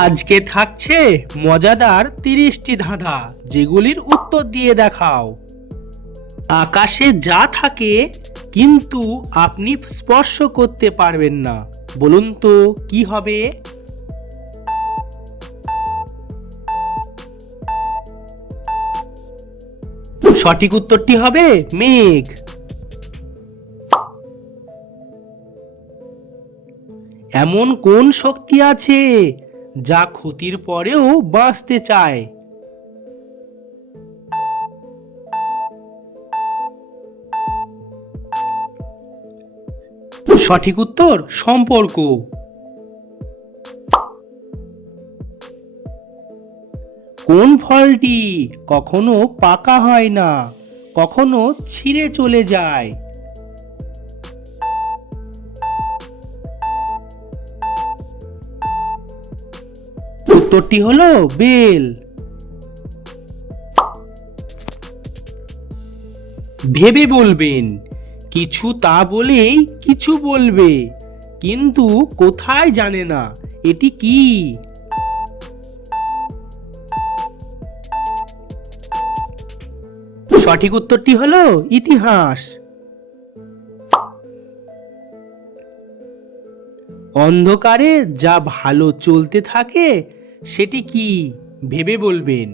আজকে থাকছে মজাদার তিরিশটি ধাঁধা, যেগুলির উত্তর দিয়ে দেখাও। আকাশে যা থাকে, কিন্তু আপনি স্পর্শ করতে পারবেন না। বলুন তো, কি হবে? সঠিক উত্তরটি হবে মেঘ। এমন কোন শক্তি আছে যা ক্ষতির পরেও বাঁচতে চায়। সঠিক উত্তর, সম্পর্ক। কোন ফলটি কখনো পাকা হয় না, কখনো ছিঁড়ে চলে যায়? উত্তরটি হলো বেল। ভেবে বলবেন, কিছু তা বলেই কিছু বলবে, কিন্তু কোথায় জানে না, এটি কি? সঠিক উত্তরটি হলো ইতিহাস। অন্ধকারে যা ভালো চলতে থাকে সেটি কি ভেবে বলবেন?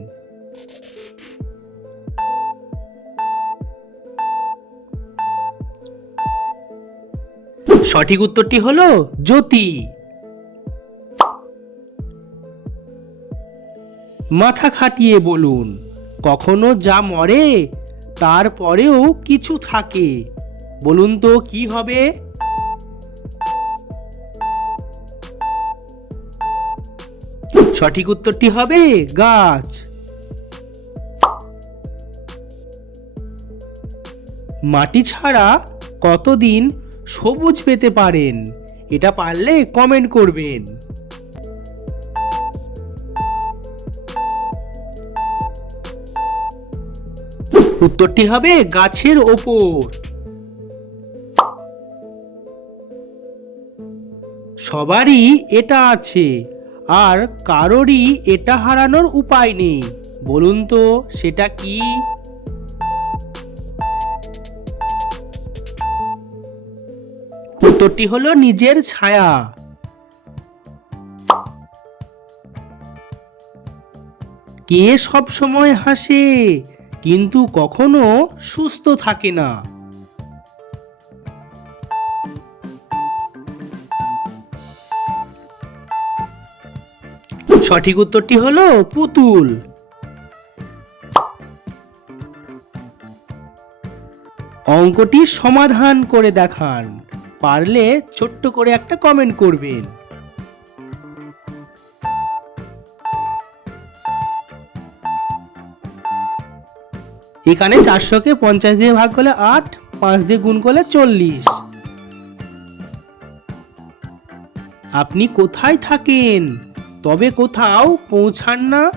সঠিক উত্তরটি হলো জ্যোতি। মাথা খাটিয়ে বলুন, কখনো যা মরে তারপরেও কিছু থাকে। বলুন তো কি হবে? সঠিক উত্তরটি হবে গাছ। মাটি ছাড়া কতদিন সবুজ পেতে পারেন? এটা পারলে কমেন্ট করবেন। উত্তরটি হবে গাছের ওপর। সবারই এটা আছে। আর কারোরই এটা হারানোর উপায় নেই। বলুন তো, সেটা কি? উত্তরটি হলো নিজের ছায়া। কে সব সময় হাসে, কিন্তু কখনো সুস্থ থাকে না। সঠিক উত্তরটি হলো পুতুল। অঙ্কটি সমাধান করে দেখান। পারলে ছোট্ট করে একটা কমেন্ট করবেন। এখানে চারশোকে পঞ্চাশ দিয়ে ভাগ করলে আট, পাঁচ দিয়ে গুণ করলে চল্লিশ। আপনি কোথায় থাকেন? তবে কোথাও পৌঁছান না।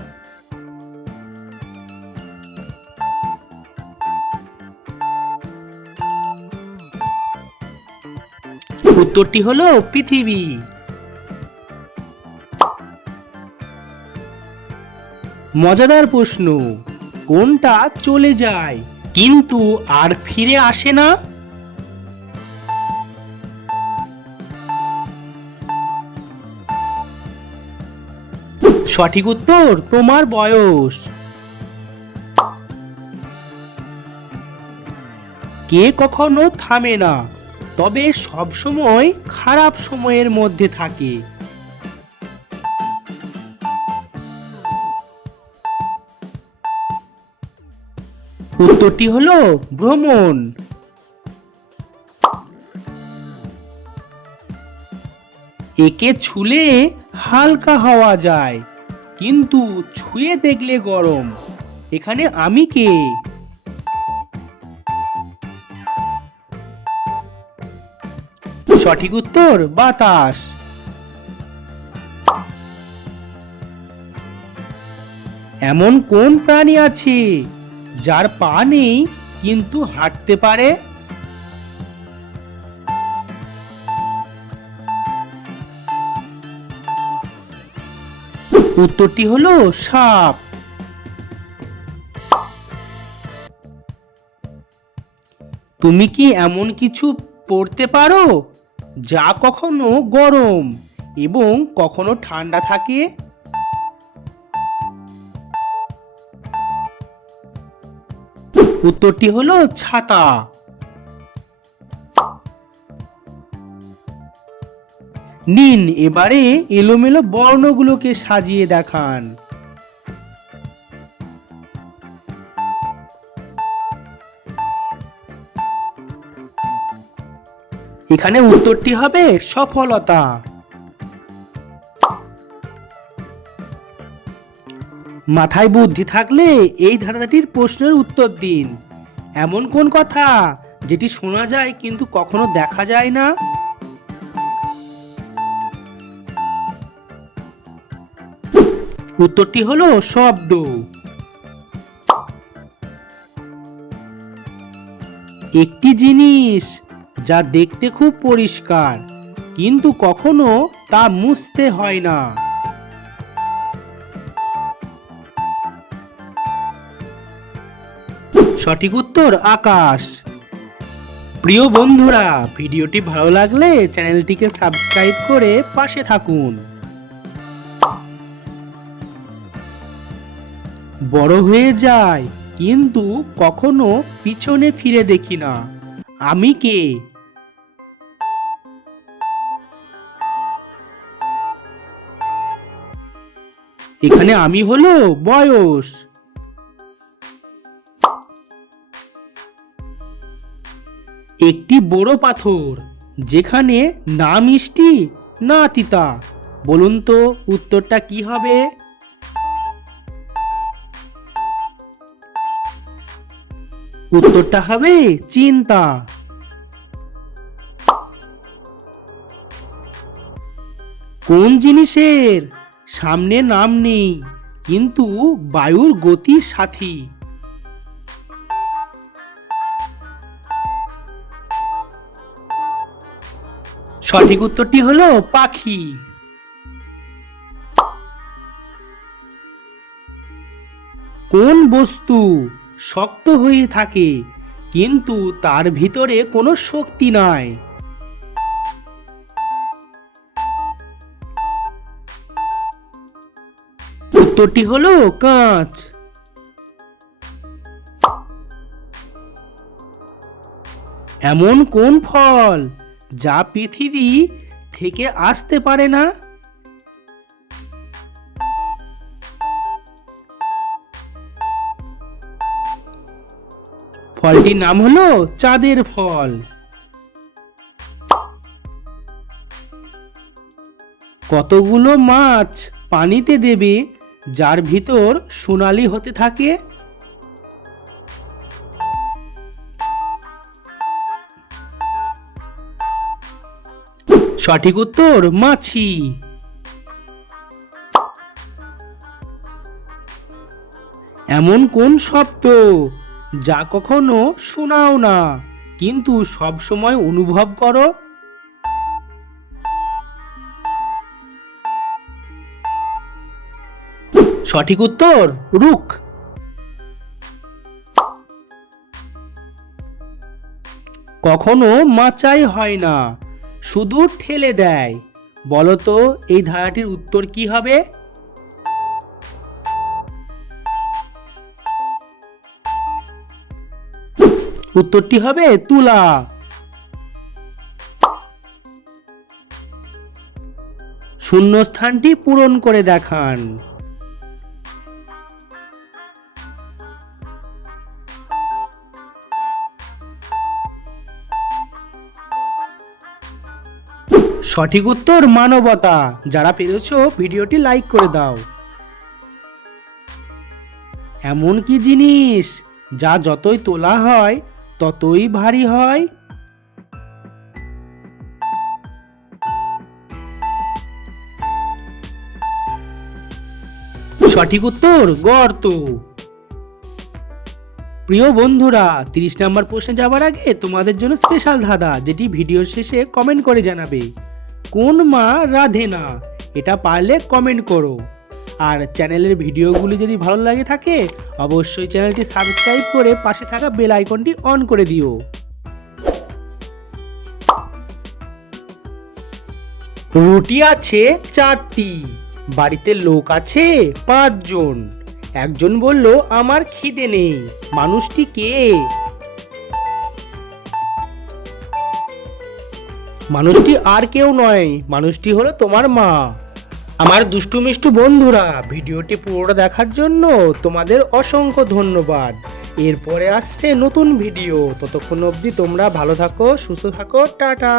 উত্তরটি হলো পৃথিবী। মজাদার প্রশ্ন, কোনটা চলে যায়? কিন্তু আর ফিরে আসে না? সঠিক উত্তর, তোমার বয়স। কে কখনো থামে না, তবে সবসময় খারাপ সময়ের মধ্যে থাকে। উত্তরটি হলো ভ্রমণ। একে ছুলে হালকা হওয়া যায়। কিন্তু ছুঁয়ে দেখলে গরম। এখানে আমি কে? সঠিক উত্তর, বাতাস। এমন কোন প্রাণী আছে যার পা নেই, কিন্তু হাঁটতে পারে? উত্তরটি হলো সাপ। তুমি কি এমন কিছু পড়তে পারো যা কখনো গরম এবং কখনো ঠান্ডা থাকে? উত্তরটি হলো ছাতা। নিন, এবারে এলোমেলো বর্ণগুলোকে সাজিয়ে দেখান। এখানে উত্তরটি হবে সফলতা। মাথায় বুদ্ধি থাকলে এই ধারাটির প্রশ্নের উত্তর দিন। এমন কোন কথা যেটি শোনা যায় কিন্তু কখনো দেখা যায় না? উত্তরটি হলো শব্দ। একটি জিনিস যা দেখতে খুব পরিষ্কার, কিন্তু কখনো তা মুছতে হয় না। সঠিক উত্তর আকাশ। প্রিয় বন্ধুরা, ভিডিওটি ভালো লাগলে চ্যানেলটিকে সাবস্ক্রাইব করে পাশে থাকুন। বড় হয়ে যায়, কিন্তু কখনো পিছনে ফিরে দেখি না। আমি কে? এখানে আমি হলো বয়স। একটি বড় পাথর, যেখানে না মিষ্টি, না তিতা। বলুন তো, উত্তরটা কি হবে? উত্তরটা হবে চিন্তা। কোন জিনিসের সামনে নাম নেই, কিন্তু বায়ুর গতি সাথী। সঠিক উত্তরটি হলো পাখি। কোন বস্তু শক্ত হয়ে থাকে, কিন্তু তার ভিতরে কোনো শক্তি নাই। উত্তরটি হলো কাঁচ। এমন কোন ফল যা পৃথিবী থেকে আসতে পারে না? ফলটির নাম হলো চাঁদের ফল। কতগুলো মাছ পানিতে দেবে, যার ভিতর সোনালি হতে থাকে? সঠিক উত্তর, মাছি। এমন কোন শব্দ যা কখনো শোনাও না, কিন্তু সব সময় অনুভব করো। সঠিক উত্তর, রুখ। কখনো মাচাই হয় না, শুধু ঠেলে দেয়। বলতো এই ধারাটির উত্তর কি হবে? উত্তরটি হবে তুলা। শূন্যস্থানটি পূরণ করে দেখান। সঠিক উত্তর মানবতা। যারা পেরেছ, ভিডিওটি লাইক করে দাও। এমন কি জিনিস, যা যতই তোলা হয় ততই ভারী হয়। সঠিক উত্তর, গর্ত। প্রিয় বন্ধুরা, তিরিশ নম্বর প্রশ্নে যাওয়ার আগে তোমাদের জন্য স্পেশাল ধাঁধা, যেটি ভিডিওর শেষে কমেন্ট করে জানাবে। কোন মা রাধে না? এটা পারলে কমেন্ট করো। আর চ্যানেলের ভিডিওগুলি যদি ভালো লাগে থাকে, অবশ্যই চ্যানেলটি সাবস্ক্রাইব করে পাশে থাকা বেল আইকনটি অন করে দিও। রুটি আছে চারটি, বাড়িতে লোক আছে পাঁচজন। একজন বলল, আমার খিদে নেই, মানুষটি কে? মানুষটি আর কেউ নয়, মানুষটি হলো তোমার মা। আমার দুষ্টু মিষ্টু বন্ধুরা, ভিডিওটি পুরোটা দেখার জন্য তোমাদের অসংখ্য ধন্যবাদ। এরপরে আসছে নতুন ভিডিও। ততক্ষণ অবধি তোমরা ভালো থাকো, সুস্থ থাকো, টাটা।